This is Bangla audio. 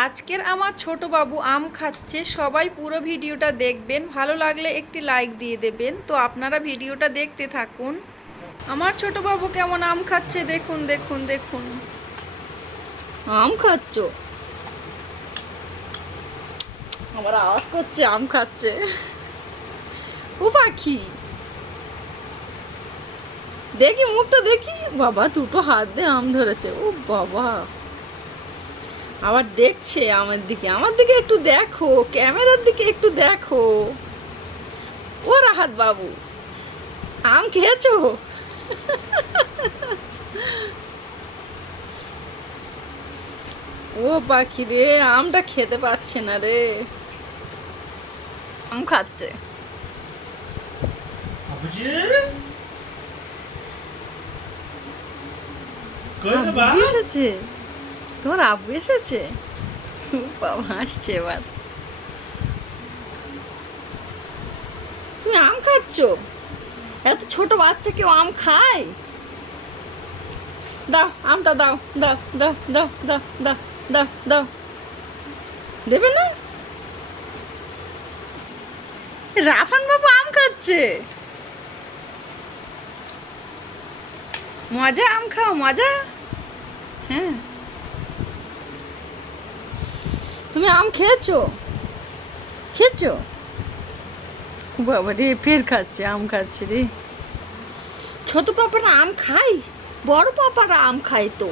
আজকের আমার ছোট বাবু আম খাচ্ছে। সবাই পুরো ভিডিওটা দেখবেন, ভালো লাগলে একটি লাইক দিয়ে দেবেন। তো আপনারা ভিডিওটা দেখতে থাকুন। আমার ছোট বাবু কেমন আম খাচ্ছে দেখুন দেখুন দেখুন। আম খাচ্ছ? আমার আওয়াজ করছে আম খাচ্ছে। ও পাখি, দেখি মুখটা দেখি। বাবা দুটো হাত দিয়ে আম ধরেছে। ও বাবা, আবার দেখছে আমার দিকে। আমার দিকে একটু দেখো, ক্যামেরার দিকে একটু দেখো। ও রাহাত বাবু, আম খেয়েছো? ও পাখি রে, আমটা খেতে পাচ্ছে না রে, আম খাচ্ছে। আব্বু এসেছে, তোমার আব্বু এসেছে। বাবা হাসছে এবার। তুমি আম খাচ্ছ? এত ছোট বাচ্চা কেউ আম খায়? দাও আমটা, দাও দাও দাও দাও দাও দাও দাও দাও। দেবে না? রাফান বাবু আম খাচ্ছে। মজা, আম খাও মজা। হ্যাঁ, তুমি আম খেয়েছো? খেয়েছো? বাবা রে, ফের খাচ্ছে, আম খাচ্ছে রে। ছোট পাপারা আম খায়, বড় পাপারা আম খায় তো।